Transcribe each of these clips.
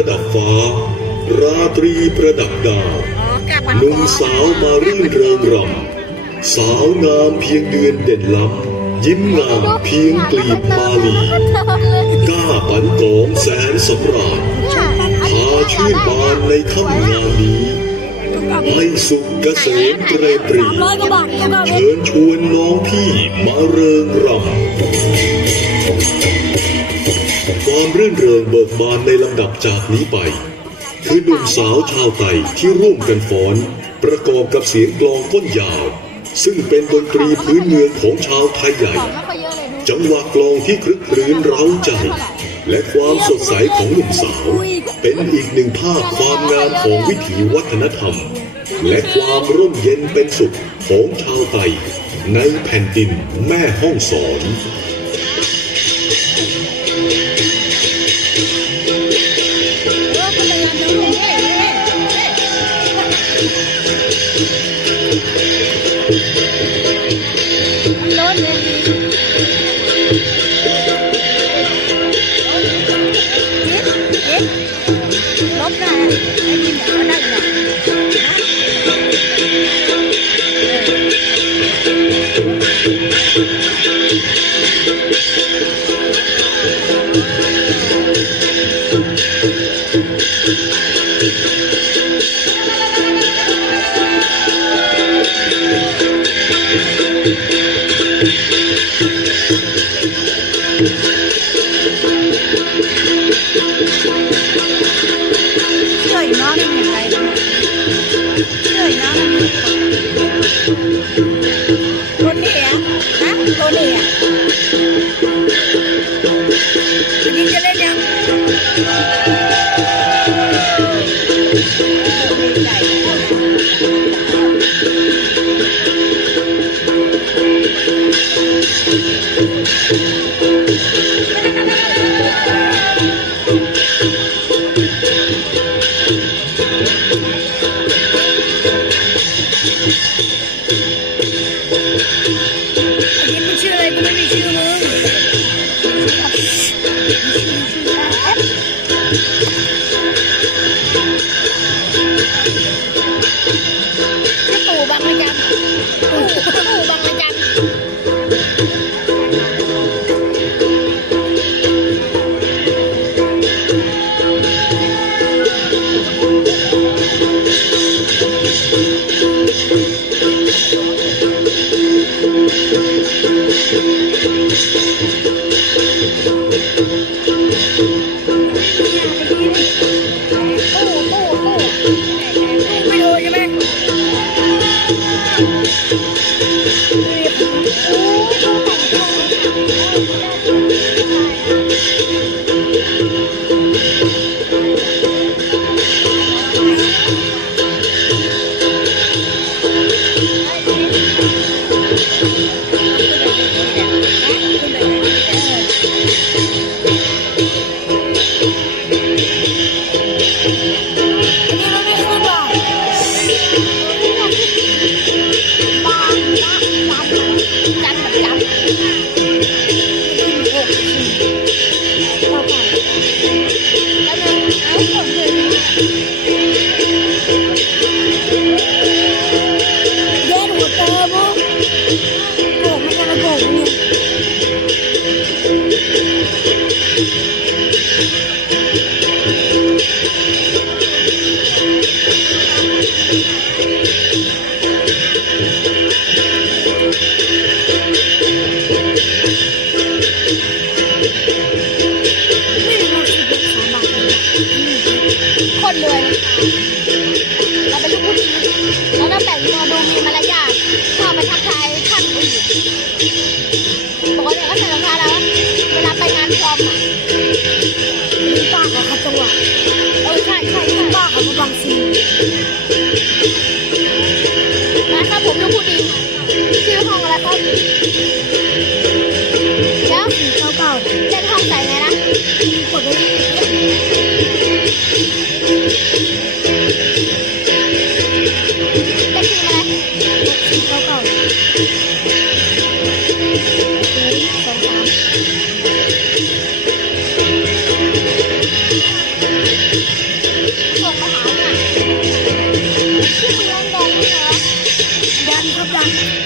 ประดับฟ้า ราตรีประดับดาวอ๋อกลับมาหนุ่มสาวมารื่นเริงรำสาวงามเพียงเดือนเด่นล้ำยิ้มงามเพียงกลีบมาลีกล้าปันกองแสนสำราญพาชื่นบานในค่ำงานนี้ให้สุขเกษมเตรปรีร้อยกว่าบาทเนี่ยก็เชิญชวนน้องพี่มาเริงรำ ความรื่นเริงเบิกบานในลำดับจากนี้ไป คือหนุ่มสาวชาวไทยที่ร่วมกันฟ้อน ประกอบกับเสียงกลองก้นยาว ซึ่งเป็นดนตรีพื้นเมืองของชาวไทยใหญ่ จังหวะกลองที่คลึกครื้นเร้าใจ และความสดใสของหนุ่มสาว เป็นอีกหนึ่งภาพความงามของวิถีวัฒนธรรม และความร่มเย็นเป็นสุขของชาวไทยในแผ่นดินแม่ห้องสอน Bye.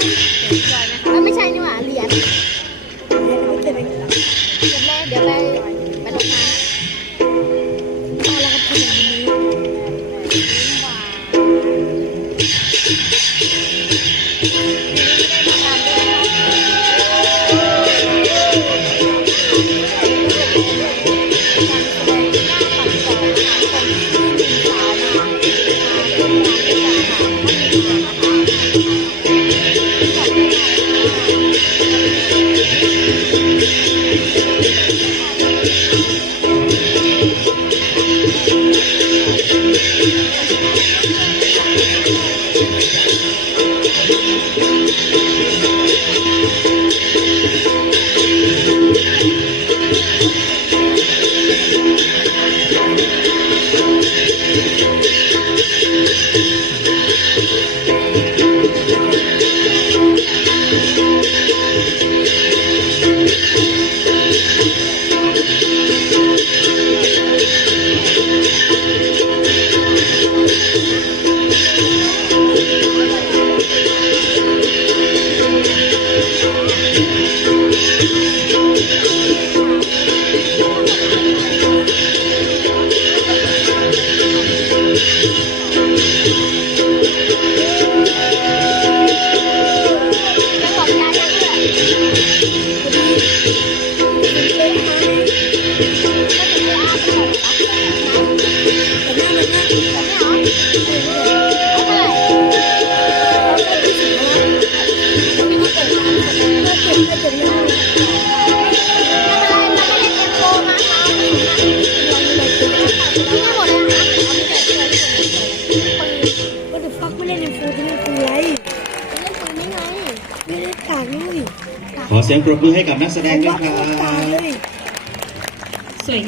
Thank you. เสียงปรบมือให้กับนักแสดงด้วยครับ